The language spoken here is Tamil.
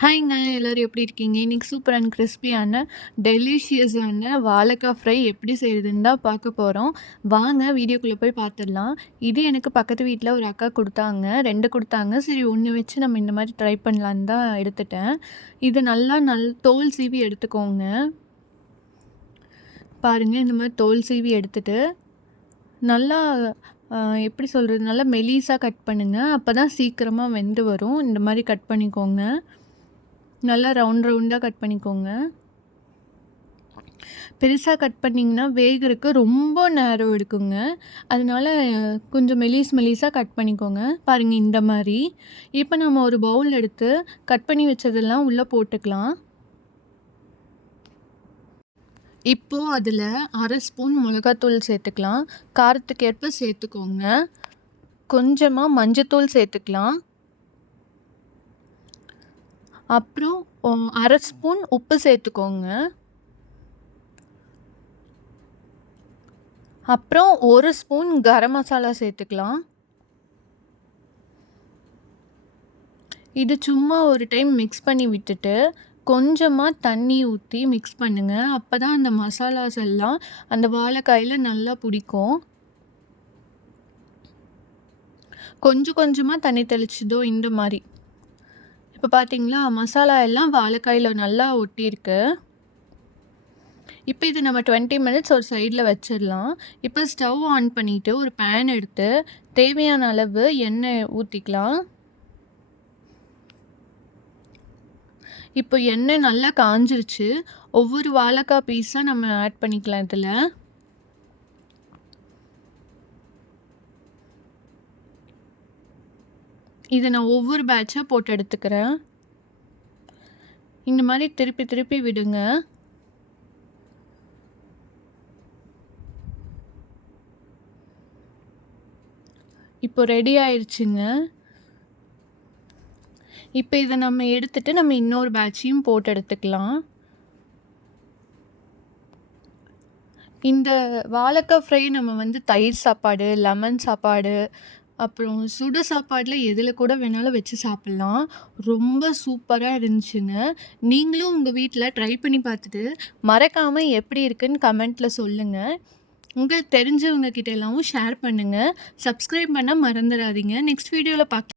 ஹாய்ங்க எல்லோரும் எப்படி இருக்கீங்க? இன்றைக்கி சூப்பர் அண்ட் கிறிஸ்பியான டெலிஷியஸான வாழைக்காய் ஃப்ரை எப்படி செய்கிறதுன்னு தான் பார்க்க போகிறோம் வாங்க வீடியோக்குள்ளே போய் பார்த்துடலாம் இது எனக்கு பக்கத்து வீட்டில் ஒரு அக்கா கொடுத்தாங்க. ரெண்டு கொடுத்தாங்க. சரி ஒன்று வச்சு நம்ம இந்த மாதிரி ட்ரை பண்ணலான்னு தான் எடுத்துட்டேன். இது நல்லா நல் தோல் சீவி எடுத்துக்கோங்க. பாருங்கள் இந்த மாதிரி தோல் சீவி எடுத்துகிட்டு நல்லா எப்படி சொல்கிறது நல்லா மெலிசாக கட் பண்ணுங்கள் அப்போ தான் சீக்கிரமாக வெந்து வரும். இந்த மாதிரி கட் பண்ணிக்கோங்க. நல்லா ரவுண்ட் ரவுண்டாக கட் பண்ணிக்கோங்க. பெருசாக கட் பண்ணிங்கன்னா வேகிறதுக்கு ரொம்ப நேரம் எடுக்குங்க. அதனால் கொஞ்சம் மெலிஸ் மெலிஸாக கட் பண்ணிக்கோங்க. பாருங்கள் இந்த மாதிரி. இப்போ நம்ம ஒரு பவுல் எடுத்து கட் பண்ணி வச்சதெல்லாம் உள்ளே போட்டுக்கலாம். இப்போது அதில் அரை ஸ்பூன் மிளகாத்தூள் சேர்த்துக்கலாம். காரத்துக்கு ஏற்ப சேர்த்துக்கோங்க. கொஞ்சமாக மஞ்சத்தூள் சேர்த்துக்கலாம். அப்புறம் அரை ஸ்பூன் உப்பு சேர்த்துக்கோங்க. அப்புறம் ஒரு ஸ்பூன் கரம் மசாலா சேர்த்துக்கலாம். இது சும்மா ஒரு டைம் மிக்ஸ் பண்ணி விட்டுட்டு கொஞ்சமாக தண்ணி ஊற்றி மிக்ஸ் பண்ணுங்கள் அப்போ தான் அந்த மசாலாஸ் எல்லாம் அந்த வாழைக்காயில் நல்லா பிடிக்கும். கொஞ்சம் கொஞ்சமாக தண்ணி தெளிச்சதோ இந்த மாதிரி. இப்போ பார்த்தீங்களா மசாலா எல்லாம் வாழைக்காயில் நல்லா ஒட்டியிருக்கு. இப்போ இது நம்ம டுவெண்ட்டி மினிட்ஸ் ஒரு சைடில் வச்சிடலாம். இப்போ ஸ்டவ் ஆன் பண்ணிவிட்டு ஒரு பேன் எடுத்து தேவையான அளவு எண்ணெய் ஊற்றிக்கலாம் இப்போ எண்ணெய் நல்லா காஞ்சிருச்சு. ஒவ்வொரு வாழைக்காய் பீஸாக நம்ம ஆட் பண்ணிக்கலாம் இதில். இதை நான் ஒவ்வொரு பேட்சாக போட்டு எடுத்துக்கிறேன். இந்த மாதிரி திருப்பி திருப்பி விடுங்க. இப்போ ரெடி ஆயிடுச்சுங்க இப்போ இதை நம்ம எடுத்துட்டு நம்ம இன்னொரு பேட்சையும் போட்டு எடுத்துக்கலாம். இந்த வாழைக்காய் ஃப்ரை நம்ம வந்து தயிர் சாப்பாடு லெமன் சாப்பாடு அப்புறம் சுடு சாப்பாட்டில் எதில் கூட வேணாலும் வச்சு சாப்பிட்லாம். ரொம்ப சூப்பராக இருந்துச்சுங்க நீங்களும் உங்கள் வீட்டில் ட்ரை பண்ணி பார்த்துட்டு மறக்காமல் எப்படி இருக்குன்னு கமெண்ட்டில் சொல்லுங்கள் உங்களுக்கு தெரிஞ்சவங்க கிட்ட எல்லாமும் ஷேர் பண்ணுங்கள் சப்ஸ்கிரைப் பண்ண மறந்துடாதீங்க. நெக்ஸ்ட் வீடியோவில் பார்க்க